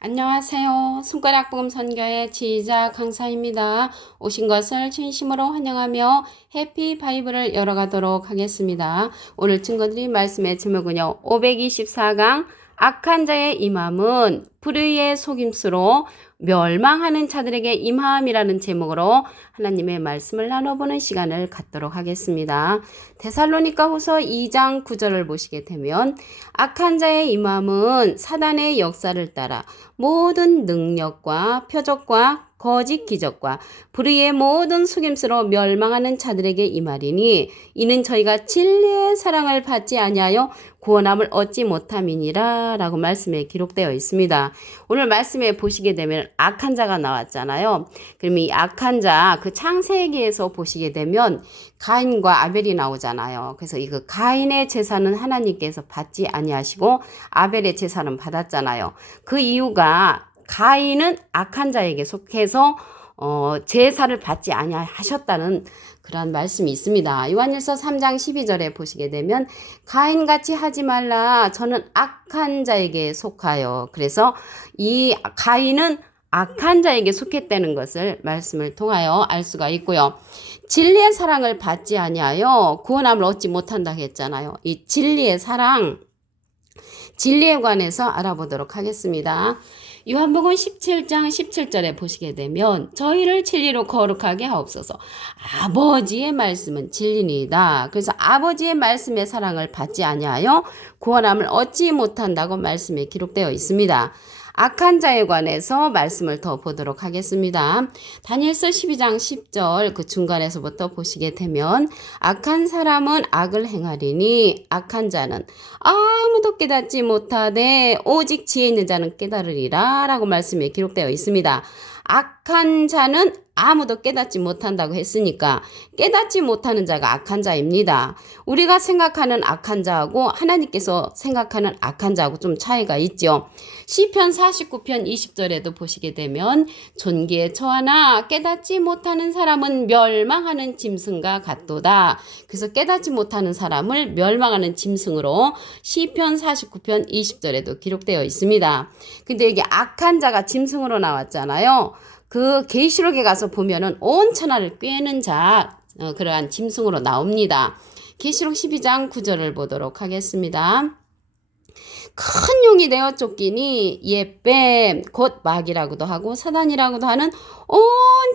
안녕하세요. 손가락복음 선교의 지휘자 강사입니다. 오신 것을 진심으로 환영하며 해피 바이블을 열어가도록 하겠습니다. 오늘 증거드린 말씀의 제목은요. 524강 악한 자의 임함은 불의의 속임수로 멸망하는 자들에게 임함이라는 제목으로 하나님의 말씀을 나눠보는 시간을 갖도록 하겠습니다. 데살로니가 후서 2장 9절을 보시게 되면 악한 자의 임함은 사단의 역사를 따라 모든 능력과 표적과 거짓 기적과 불의의 모든 속임수로 멸망하는 자들에게 임하리니 이는 저희가 진리의 사랑을 받지 아니하여 구원함을 얻지 못함이니라 라고 말씀에 기록되어 있습니다. 오늘 말씀에 보시게 되면 악한 자가 나왔잖아요. 그럼 이 악한 자, 그 창세기에서 보시게 되면 가인과 아벨이 나오잖아요. 그래서 이거 가인의 제사는 하나님께서 받지 아니하시고 아벨의 제사는 받았잖아요. 그 이유가 가인은 악한 자에게 속해서 제사를 받지 아니하셨다는 그런 말씀이 있습니다. 요한일서 3장 12절에 보시게 되면 가인같이 하지 말라. 저는 악한 자에게 속하여. 그래서 이 가인은 악한 자에게 속했다는 것을 말씀을 통하여 알 수가 있고요. 진리의 사랑을 받지 아니하여 구원함을 얻지 못한다고 했잖아요. 이 진리의 사랑, 진리에 관해서 알아보도록 하겠습니다. 요한복음 17장 17절에 보시게 되면 저희를 진리로 거룩하게 하옵소서. 아버지의 말씀은 진리니이다. 그래서 아버지의 말씀의 사랑을 받지 아니하여 구원함을 얻지 못한다고 말씀에 기록되어 있습니다. 악한 자에 관해서 말씀을 더 보도록 하겠습니다. 다니엘서 12장 10절 그 중간에서부터 보시게 되면 악한 사람은 악을 행하리니 악한 자는 아무도 깨닫지 못하되 오직 지혜 있는 자는 깨달으리라 라고 말씀에 기록되어 있습니다. 악한 자는 아무도 깨닫지 못한다고 했으니까 깨닫지 못하는 자가 악한 자입니다. 우리가 생각하는 악한 자하고 하나님께서 생각하는 악한 자하고 좀 차이가 있죠. 시편 49편 20절에도 보시게 되면 존귀에 처하나 깨닫지 못하는 사람은 멸망하는 짐승과 같도다. 그래서 깨닫지 못하는 사람을 멸망하는 짐승으로 시편 49편 20절에도 기록되어 있습니다. 근데 이게 악한 자가 짐승으로 나왔잖아요. 그 계시록에 가서 보면은 온 천하를 꿰는 자 그러한 짐승으로 나옵니다. 계시록 12장 9절을 보도록 하겠습니다. 큰 용이 되어 쫓기니 옛뱀 곧 마귀라고도 하고 사단이라고도 하는 온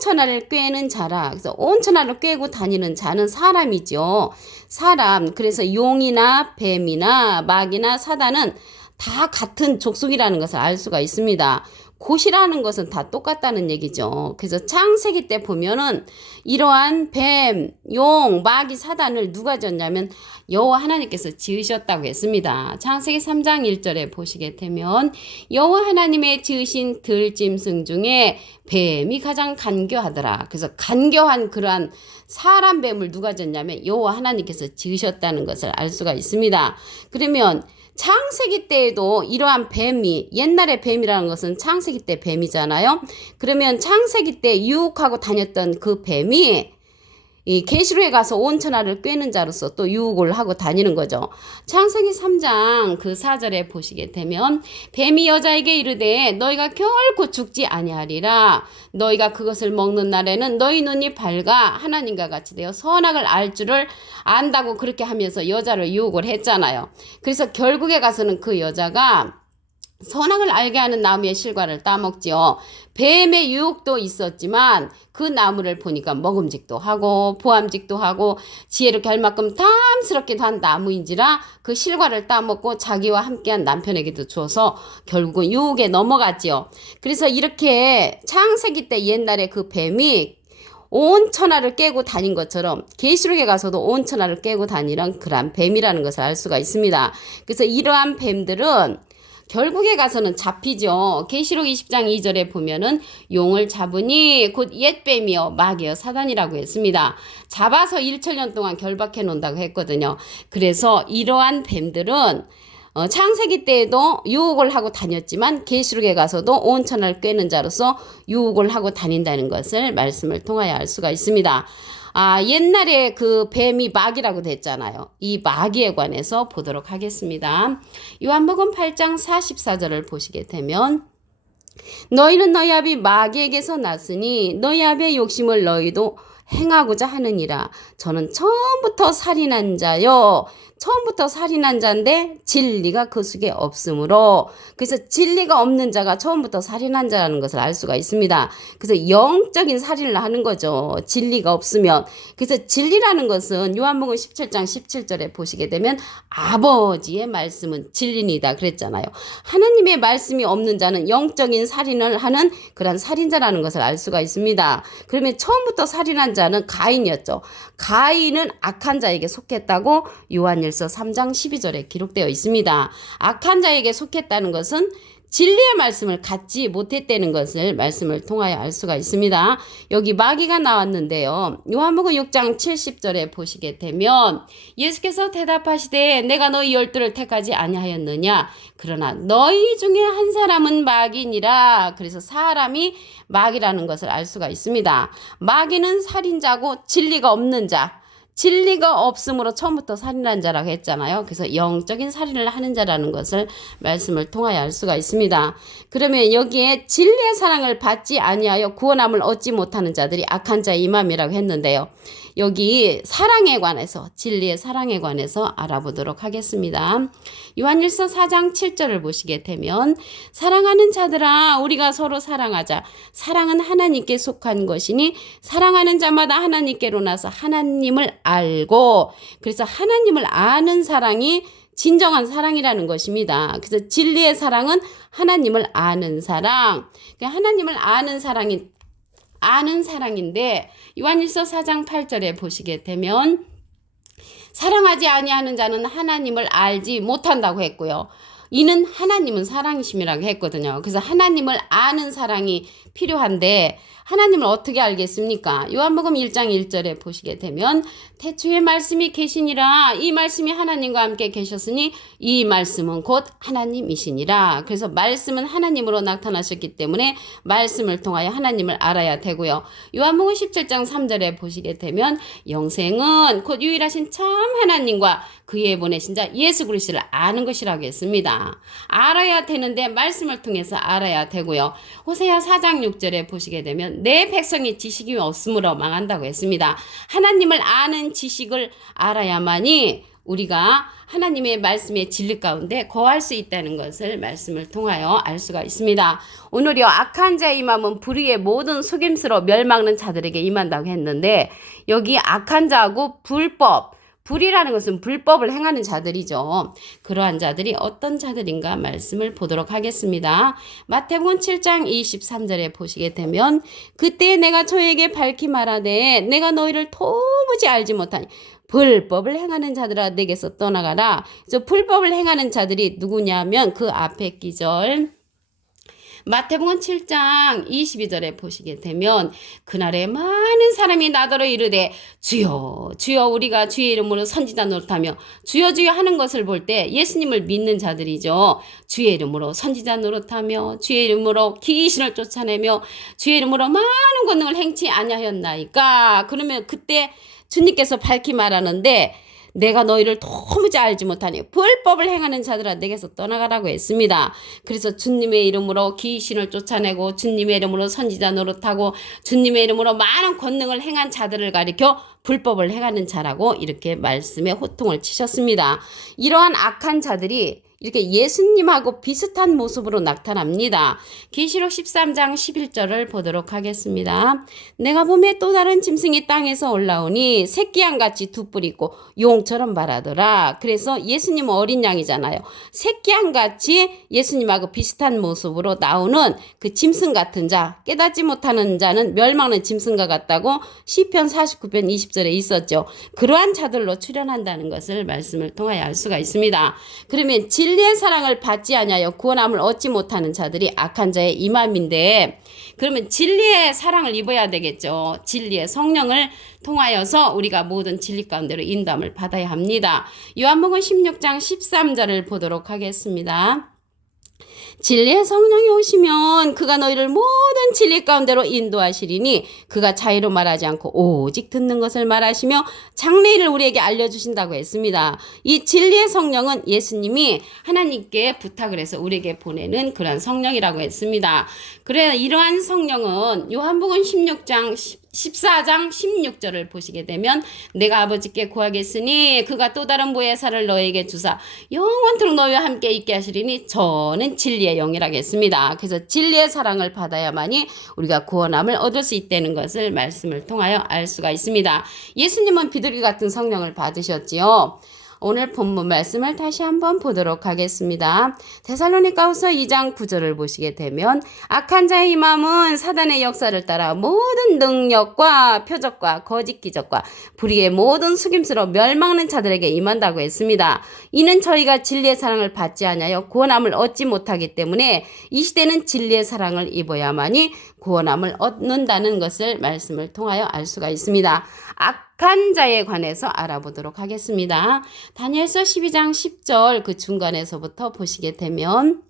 천하를 꿰는 자라. 그래서 온 천하를 꿰고 다니는 자는 사람이죠. 사람. 그래서 용이나 뱀이나 마귀나 사단은 다 같은 족속이라는 것을 알 수가 있습니다. 곧이라는 것은 다 똑같다는 얘기죠. 그래서 창세기 때 보면은 이러한 뱀, 용, 마귀, 사단을 누가 지었냐면 여호와 하나님께서 지으셨다고 했습니다. 창세기 3장 1절에 보시게 되면 여호와 하나님의 지으신 들짐승 중에 뱀이 가장 간교하더라. 그래서 간교한 그러한 사람 뱀을 누가 지었냐면 여호와 하나님께서 지으셨다는 것을 알 수가 있습니다. 그러면 창세기 때에도 이러한 뱀이 옛날에 뱀이라는 것은 창세기 때 뱀이잖아요. 그러면 창세기 때 유혹하고 다녔던 그 뱀이 이 계시록에 가서 온 천하를 꿰는 자로서 또 유혹을 하고 다니는 거죠. 창세기 3장 그 4절에 보시게 되면 뱀이 여자에게 이르되 너희가 결코 죽지 아니하리라. 너희가 그것을 먹는 날에는 너희 눈이 밝아 하나님과 같이 되어 선악을 알 줄을 안다고 그렇게 하면서 여자를 유혹을 했잖아요. 그래서 결국에 가서는 그 여자가 선악을 알게 하는 나무의 실과를 따먹지요. 뱀의 유혹도 있었지만 그 나무를 보니까 먹음직도 하고 보암직도 하고 지혜롭게 할 만큼 탐스럽기도 한 나무인지라 그 실과를 따먹고 자기와 함께한 남편에게도 주어서 결국은 유혹에 넘어갔지요. 그래서 이렇게 창세기 때 옛날에 그 뱀이 온 천하를 깨고 다닌 것처럼 계시록에 가서도 온 천하를 깨고 다니는 그런 뱀이라는 것을 알 수가 있습니다. 그래서 이러한 뱀들은 결국에 가서는 잡히죠. 계시록 20장 2절에 보면은 용을 잡으니 곧 옛뱀이요 마귀요 사단이라고 했습니다. 잡아서 1천년 동안 결박해 놓는다고 했거든요. 그래서 이러한 뱀들은 창세기 때에도 유혹을 하고 다녔지만 계시록에 가서도 온 천하를 꿰는 자로서 유혹을 하고 다닌다는 것을 말씀을 통하여 알 수가 있습니다. 옛날에 그 뱀이 마귀라고 됐잖아요. 이 마귀에 관해서 보도록 하겠습니다. 요한복음 8장 44절을 보시게 되면 너희는 너희 아비 마귀에게서 났으니 너희 아비의 욕심을 너희도 행하고자 하느니라. 저는 처음부터 살인한 자요. 처음부터 살인한 자인데 진리가 그 속에 없으므로, 그래서 진리가 없는 자가 처음부터 살인한 자라는 것을 알 수가 있습니다. 그래서 영적인 살인을 하는 거죠. 진리가 없으면. 그래서 진리라는 것은 요한복음 17장 17절에 보시게 되면 아버지의 말씀은 진리니다 그랬잖아요. 하나님의 말씀이 없는 자는 영적인 살인을 하는 그런 살인자라는 것을 알 수가 있습니다. 그러면 처음부터 살인한 자는 가인이었죠. 가인은 악한 자에게 속했다고 요한일서 3장 12절에 기록되어 있습니다. 악한 자에게 속했다는 것은 진리의 말씀을 갖지 못했다는 것을 말씀을 통하여 알 수가 있습니다. 여기 마귀가 나왔는데요. 요한복음 6장 70절에 보시게 되면 예수께서 대답하시되 내가 너희 12를 택하지 아니하였느냐. 그러나 너희 중에 한 사람은 마귀니라. 그래서 사람이 마귀라는 것을 알 수가 있습니다. 마귀는 살인자고 진리가 없는 자. 진리가 없으므로 처음부터 살인한 자라고 했잖아요. 그래서 영적인 살인을 하는 자라는 것을 말씀을 통하여 알 수가 있습니다. 그러면 여기에 진리의 사랑을 받지 아니하여 구원함을 얻지 못하는 자들이 악한 자의 임함이라고 했는데요. 여기 사랑에 관해서, 진리의 사랑에 관해서 알아보도록 하겠습니다. 요한일서 4장 7절을 보시게 되면 사랑하는 자들아 우리가 서로 사랑하자. 사랑은 하나님께 속한 것이니 사랑하는 자마다 하나님께로 나서 하나님을 알고, 그래서 하나님을 아는 사랑이 진정한 사랑이라는 것입니다. 그래서 진리의 사랑은 하나님을 아는 사랑. 하나님을 아는 사랑인데 요한일서 4장 8절에 보시게 되면 사랑하지 아니하는 자는 하나님을 알지 못한다고 했고요. 이는 하나님은 사랑이심이라고 했거든요. 그래서 하나님을 아는 사랑이 필요한데 하나님을 어떻게 알겠습니까? 요한복음 1장 1절에 보시게 되면 태초에 말씀이 계시니라. 이 말씀이 하나님과 함께 계셨으니 이 말씀은 곧 하나님이시니라. 그래서 말씀은 하나님으로 나타나셨기 때문에 말씀을 통하여 하나님을 알아야 되고요. 요한복음 17장 3절에 보시게 되면 영생은 곧 유일하신 참 하나님과 그의 보내신 자 예수 그리스도를 아는 것이라고 했습니다. 알아야 되는데 말씀을 통해서 알아야 되고요. 호세아 4장 6절에 보시게 되면 내 백성이 지식이 없으므로 망한다고 했습니다. 하나님을 아는 지식을 알아야만이 우리가 하나님의 말씀의 진리 가운데 거할 수 있다는 것을 말씀을 통하여 알 수가 있습니다. 오늘요 악한 자의 임함은 불의의 모든 속임수로 멸망하는 자들에게 임한다고 했는데 여기 악한 자하고 불이라는 것은 불법을 행하는 자들이죠. 그러한 자들이 어떤 자들인가 말씀을 보도록 하겠습니다. 마태복음 7장 23절에 보시게 되면 그때 내가 저에게 밝히 말하되 내가 너희를 도무지 알지 못하니 불법을 행하는 자들아 내게서 떠나가라. 그래서 불법을 행하는 자들이 누구냐면 그 앞에 기절 마태복음 7장 22절에 보시게 되면 그날에 많은 사람이 나더러 이르되 주여 주여 우리가 주의 이름으로 선지자 노릇하며 주여 주여 하는 것을 볼 때 예수님을 믿는 자들이죠. 주의 이름으로 선지자 노릇하며 주의 이름으로 귀신을 쫓아내며 주의 이름으로 많은 권능을 행치 아니하였나이까. 그러면 그때 주님께서 밝히 말하는데 내가 너희를 도무지 알지 못하니 불법을 행하는 자들아 내게서 떠나가라고 했습니다. 그래서 주님의 이름으로 귀신을 쫓아내고 주님의 이름으로 선지자 노릇하고 주님의 이름으로 많은 권능을 행한 자들을 가리켜 불법을 행하는 자라고 이렇게 말씀에 호통을 치셨습니다. 이러한 악한 자들이 이렇게 예수님하고 비슷한 모습으로 나타납니다. 계시록 13장 11절을 보도록 하겠습니다. 내가 봄에 또 다른 짐승이 땅에서 올라오니 새끼양같이 두 뿔 있고 용처럼 말하더라. 그래서 예수님은 어린 양이잖아요. 새끼양같이 예수님하고 비슷한 모습으로 나오는 그 짐승 같은 자, 깨닫지 못하는 자는 멸망하는 짐승과 같다고 시편 49편 20절에 있었죠. 그러한 자들로 출현한다는 것을 말씀을 통하여 알 수가 있습니다. 그러면 진리의 사랑을 받지 아니하여 구원함을 얻지 못하는 자들이 악한 자의 임함인데 그러면 진리의 사랑을 입어야 되겠죠. 진리의 성령을 통하여서 우리가 모든 진리 가운데로 인도함을 받아야 합니다. 요한복음 16장 13절을 보도록 하겠습니다. 진리의 성령이 오시면 그가 너희를 모든 진리 가운데로 인도하시리니 그가 자의로 말하지 않고 오직 듣는 것을 말하시며 장래일을 우리에게 알려주신다고 했습니다. 이 진리의 성령은 예수님이 하나님께 부탁을 해서 우리에게 보내는 그런 성령이라고 했습니다. 그래 이러한 성령은 요한복음 14장 16절을 보시게 되면 내가 아버지께 구하겠으니 그가 또 다른 보혜사를 너에게 주사 영원토록 너희와 함께 있게 하시리니 저는 진리의 영이라고 했습니다. 그래서 진리의 사랑을 받아야만이 우리가 구원함을 얻을 수 있다는 것을 말씀을 통하여 알 수가 있습니다. 예수님은 비둘기 같은 성령을 받으셨지요. 오늘 본문 말씀을 다시 한번 보도록 하겠습니다. 데살로니가후서 2장 9절을 보시게 되면 악한 자의 마음은 사단의 역사를 따라 모든 능력과 표적과 거짓 기적과 불의의 모든 속임수로 멸망하는 자들에게 임한다고 했습니다. 이는 저희가 진리의 사랑을 받지 아니하여 구원함을 얻지 못하기 때문에 이 시대는 진리의 사랑을 입어야만이 구원함을 얻는다는 것을 말씀을 통하여 알 수가 있습니다. 악한 자에 관해서 알아보도록 하겠습니다. 다니엘서 12장 10절 그 중간에서부터 보시게 되면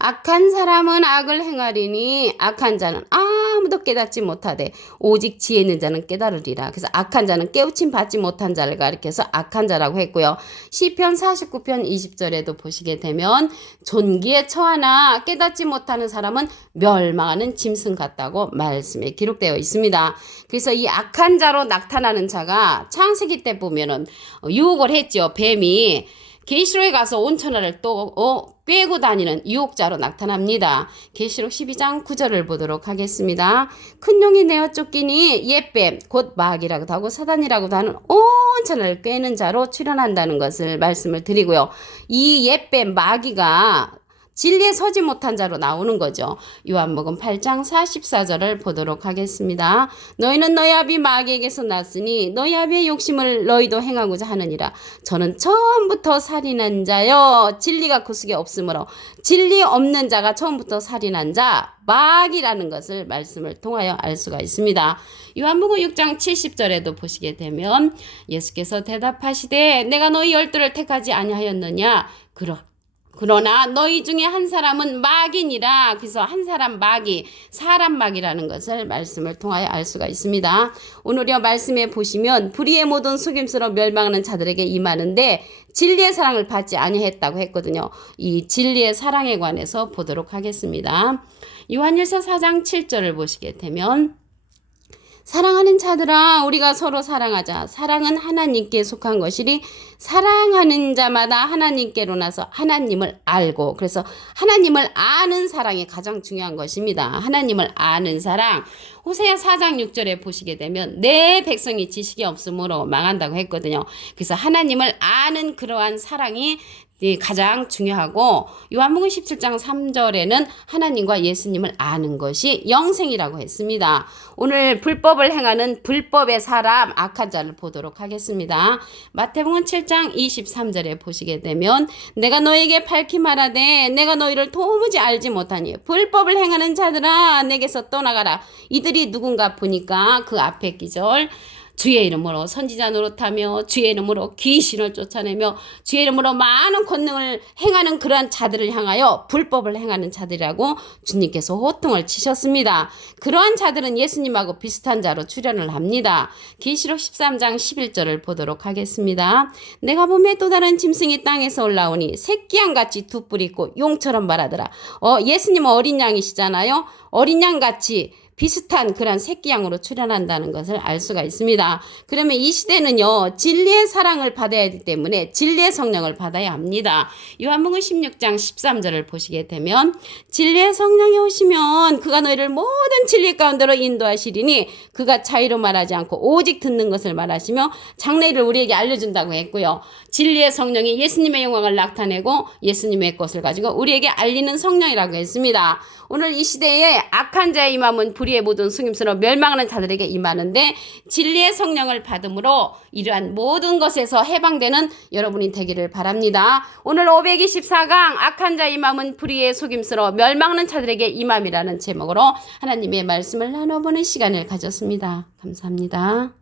악한 사람은 악을 행하리니 악한 자는 아무도 깨닫지 못하되 오직 지혜 있는 자는 깨달으리라. 그래서 악한 자는 깨우침 받지 못한 자를 가리켜서 악한 자라고 했고요. 시편 49편 20절에도 보시게 되면 존귀에 처하나 깨닫지 못하는 사람은 멸망하는 짐승 같다고 말씀에 기록되어 있습니다. 그래서 이 악한 자로 나타나는 자가 창세기 때 보면은 유혹을 했죠. 뱀이 계시록에 가서 온천하를 또 꿰고 다니는 유혹자로 나타납니다. 계시록 12장 9절을 보도록 하겠습니다. 큰 용이 내어 쫓기니 옛뱀 곧 마귀라고도 하고 사단이라고도 하는 온천을 꿰는 자로 출현한다는 것을 말씀을 드리고요. 이 옛뱀 마귀가 진리에 서지 못한 자로 나오는 거죠. 요한복음 8장 44절을 보도록 하겠습니다. 너희는 너희 아비 마귀에게서 났으니 너희 아비의 욕심을 너희도 행하고자 하느니라. 저는 처음부터 살인한 자여 진리가 그 속에 없으므로 진리 없는 자가 처음부터 살인한 자 마귀라는 것을 말씀을 통하여 알 수가 있습니다. 요한복음 6장 70절에도 보시게 되면 예수께서 대답하시되 내가 너희 12를 택하지 아니하였느냐 그러나 너희 중에 한 사람은 마귀니라. 그래서 한 사람 마귀, 사람 마귀라는 것을 말씀을 통하여 알 수가 있습니다. 오늘요 말씀에 보시면 불의의 모든 속임수로 멸망하는 자들에게 임하는데 진리의 사랑을 받지 아니했다고 했거든요. 이 진리의 사랑에 관해서 보도록 하겠습니다. 요한일서 4장 7절을 보시게 되면 사랑하는 자들아 우리가 서로 사랑하자. 사랑은 하나님께 속한 것이니 사랑하는 자마다 하나님께로 나서 하나님을 알고 그래서 하나님을 아는 사랑이 가장 중요한 것입니다. 하나님을 아는 사랑. 호세아 4장 6절에 보시게 되면 내 백성이 지식이 없으므로 망한다고 했거든요. 그래서 하나님을 아는 그러한 사랑이 가장 중요하고 요한복음 17장 3절에는 하나님과 예수님을 아는 것이 영생이라고 했습니다. 오늘 불법을 행하는 불법의 사람 악한 자를 보도록 하겠습니다. 마태복음 7장 23절에 보시게 되면 내가 너에게 밝히 말하되 내가 너희를 도무지 알지 못하니 불법을 행하는 자들아 내게서 떠나가라. 이들이 누군가 보니까 그 앞에 기절 주의 이름으로 선지자 노릇하며 주의 이름으로 귀신을 쫓아내며 주의 이름으로 많은 권능을 행하는 그러한 자들을 향하여 불법을 행하는 자들이라고 주님께서 호통을 치셨습니다. 그러한 자들은 예수님하고 비슷한 자로 출현을 합니다. 계시록 13장 11절을 보도록 하겠습니다. 내가 보매 또 다른 짐승이 땅에서 올라오니 새끼 양같이 두 뿔이 있고 용처럼 말하더라. 예수님은 어린 양이시잖아요. 어린 양같이 비슷한 그런 새끼 양으로 출현한다는 것을 알 수가 있습니다. 그러면 이 시대는요 진리의 사랑을 받아야 하기 때문에 진리의 성령을 받아야 합니다. 요한복음 16장 13절을 보시게 되면 진리의 성령이 오시면 그가 너희를 모든 진리 가운데로 인도하시리니 그가 자의로 말하지 않고 오직 듣는 것을 말하시며 장래일을 우리에게 알려준다고 했고요. 진리의 성령이 예수님의 영광을 나타내고 예수님의 것을 가지고 우리에게 알리는 성령이라고 했습니다. 오늘 이 시대에 악한 자의 임함은 불의의 모든 속임수로 멸망하는 자들에게 임하는데 진리의 성령을 받음으로 이러한 모든 것에서 해방되는 여러분이 되기를 바랍니다. 오늘 524강 악한 자의 임함은 불의의 속임수로 멸망하는 자들에게 임함이라는 제목으로 하나님의 말씀을 나눠보는 시간을 가졌습니다. 감사합니다.